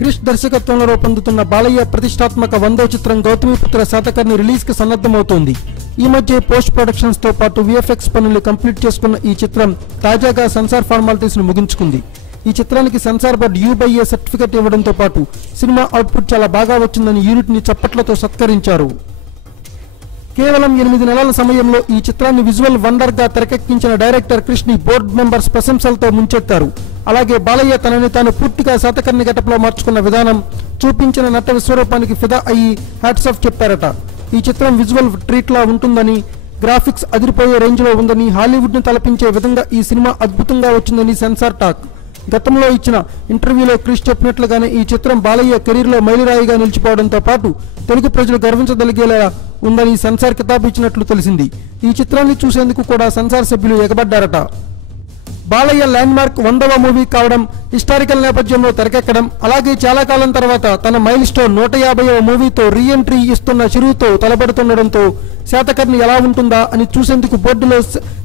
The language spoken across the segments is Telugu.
క్రిష్ దర్శకత్వంలో రూపొందుతున్న బాలయ్య ప్రతిష్టాత్మక 100వ చిత్రం గౌతమిపుత్ర శాతకర్ణి రిలీజ్ కి సన్నద్ధమవుతోంది. ఈ మధ్య పోస్ట్ ప్రొడక్షన్స్ తో పాటు విఎఫ్ఎక్స్ పనులు కంప్లీట్ చేసుకున్న ఈ చిత్రం తాజాగా సెన్సార్ ఫార్మాలిటీస్ ను ముగించుకుంది. ఈ చిత్రానికి సెన్సార్ బోర్డు U/A సర్టిఫికెట్ ఇవ్వడంతో పాటు సినిమా అవుట్పుట్ చాలా బాగా వచ్చిందని యూనిట్ ని చప్పట్లతో సత్కరించారు. కేవలం 8 నెలల సమయంలో ఈ చిత్రాన్ని విజువల్ వండర్ గా తెరకెక్కించిన డైరెక్టర్ క్రిష్ ని బోర్డు మెంబర్స్ ప్రశంసలతో ముంచెత్తారు. అలాగే బాలయ్య తనని తాను పూర్తిగా శాతకర్ణి గెటప్ లో మార్చుకున్న విధానం, చూపించిన నట విశ్వరూపానికి ఫిదా అయ్యి హ్యాట్స్ ఆఫ్ చెప్పారట. ఈ చిత్రం విజువల్ ట్రీట్ లా ఉంటుందని, గ్రాఫిక్స్ అదిరిపోయే రేంజ్ లో ఉందని, హాలీవుడ్ ని తలపించే విధంగా ఈ సినిమా అద్భుతంగా వచ్చిందని సెన్సార్ టాక్. గతంలో ఇచ్చిన ఇంటర్వ్యూలో క్రిష్ చెప్పినట్లుగానే ఈ చిత్రం బాలయ్య కెరీర్ లో మైలురాయిగా నిలిచిపోవడంతో పాటు తెలుగు ప్రజలు గర్వించదలిగేలా ఉందని సెన్సార్ కితాబు ఇచ్చినట్లు తెలిసింది. ఈ చిత్రాన్ని చూసేందుకు కూడా సెన్సార్ సభ్యులు ఎగబడ్డారట. బాలయ్య ల్యాండ్ మార్క్ 100వ మూవీ కావడం, హిస్టారికల్ నేపథ్యంలో తెరకెక్కడం, అలాగే చాలా కాలం తర్వాత తన మైల్ స్టోన్ 150వ మూవీతో రీఎంట్రీ ఇస్తున్న చిరుతో తలబడుతుండడంతో శాతకర్ణి ఎలా ఉంటుందా అని చూసేందుకు బోర్డులో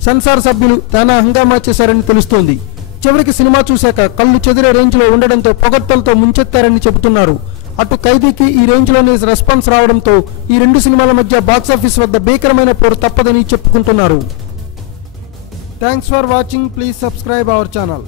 సెన్సార్ సభ్యులు చాలా హంగామా చేశారని తెలుస్తోంది. చివరికి సినిమా చూశాక కళ్ళు చెదిరే రేంజ్ లో ఉండడంతో పొగడ్తలతో ముంచెత్తారని చెబుతున్నారు. అటు ఖైదీకి ఈ రేంజ్ లోనే రెస్పాన్స్ రావడంతో ఈ రెండు సినిమాల మధ్య బాక్సాఫీస్ వద్ద భీకరమైన పోరు తప్పదని చెప్పుకుంటున్నారు. Thanks for watching. Please subscribe our channel.